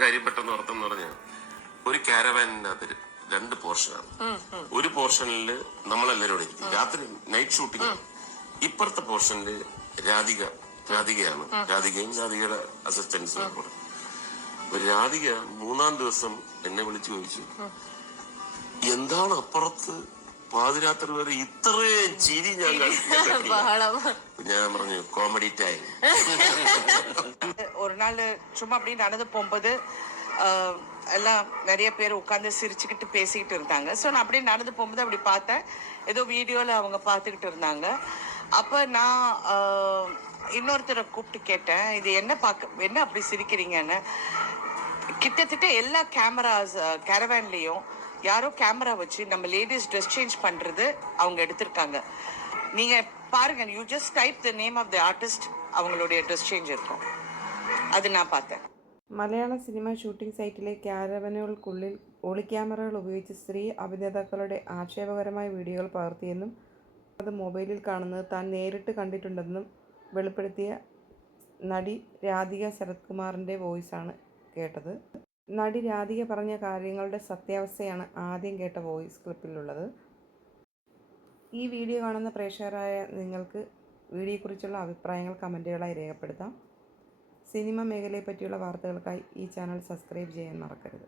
കാര്യം പെട്ടെന്ന് ഓർത്തെന്ന് പറഞ്ഞാൽ ഒരു കാരവാനിനകത്ത് രണ്ട് പോർഷനാണ്. ഒരു പോർഷനിൽ നമ്മളെല്ലാവരും ഇരിക്കും, രാത്രി നൈറ്റ് ഷൂട്ടിംഗ്. ഇപ്പുറത്തെ പോർഷനിൽ രാധികയാണ്, രാധികയും രാധികയുടെ അസിസ്റ്റൻസും കൂടെ. രാധിക മൂന്നാം ദിവസം എന്നെ വിളിച്ചു ചോദിച്ചു, എന്താണ് അപ്പുറത്ത് പാതിരാത്രി വരെ ഇത്രയും ചിരി ഞാൻ ഞാൻ പറഞ്ഞു കോമഡി ടൈം. ஒரு நாள் சும்மா அப்படி நடந்து போகும்போது எல்லாம் நிறைய பேர் உட்காந்து சிரிச்சுக்கிட்டு பேசிக்கிட்டு இருந்தாங்க. ஸோ நான் அப்படியே நடந்து போகும்போது அப்படி பார்த்தேன், ஏதோ வீடியோவில் அவங்க பார்த்துக்கிட்டு இருந்தாங்க. அப்போ நான் இன்னொருத்தரை கூப்பிட்டு கேட்டேன், இது என்ன அப்படி சிரிக்கிறீங்கன்னு. கிட்டத்தட்ட எல்லா கேரவேன்லேயும் யாரோ கேமரா வச்சு நம்ம லேடிஸ் ட்ரெஸ் சேஞ்ச் பண்ணுறது அவங்க எடுத்திருக்காங்க. நீங்கள் பாருங்க, you just type the name of the artist, அவங்களுடைய ட்ரெஸ் சேஞ்ச் இருக்கும். അത് ഞാൻ பார்த்தேன். മലയാള സിനിമ ഷൂട്ടിംഗ് സൈറ്റിലെ ക്യാരവനുകൾക്കുള്ളിൽ ഒളിക്യാമറകൾ ഉപയോഗിച്ച് സ്ത്രീ അഭിനേതാക്കളുടെ ആക്ഷേപകരമായ വീഡിയോകൾ പകർത്തിയെന്നും അത് മൊബൈലിൽ കാണുന്നത് താൻ നേരിട്ട് കണ്ടിട്ടുണ്ടെന്നും വെളിപ്പെടുത്തിയ നടി രാധിക ശരത്കുമാറിൻ്റെ വോയിസാണ് കേട്ടത്. നടി രാധിക പറഞ്ഞ കാര്യങ്ങളുടെ സത്യാവസ്ഥയാണ് ആദ്യം കേട്ട വോയിസ് ക്ലിപ്പിലുള്ളത്. ഈ വീഡിയോ കാണുന്ന പ്രേക്ഷകരായ നിങ്ങൾക്ക് വീഡിയോയെക്കുറിച്ചുള്ള അഭിപ്രായങ്ങൾ കമൻറ്റുകളായി രേഖപ്പെടുത്താം. സിനിമ മേഖലയെ പറ്റിയുള്ള വാർത്തകൾക്കായി ഈ ചാനൽ സബ്സ്ക്രൈബ് ചെയ്യാൻ മറക്കരുത്.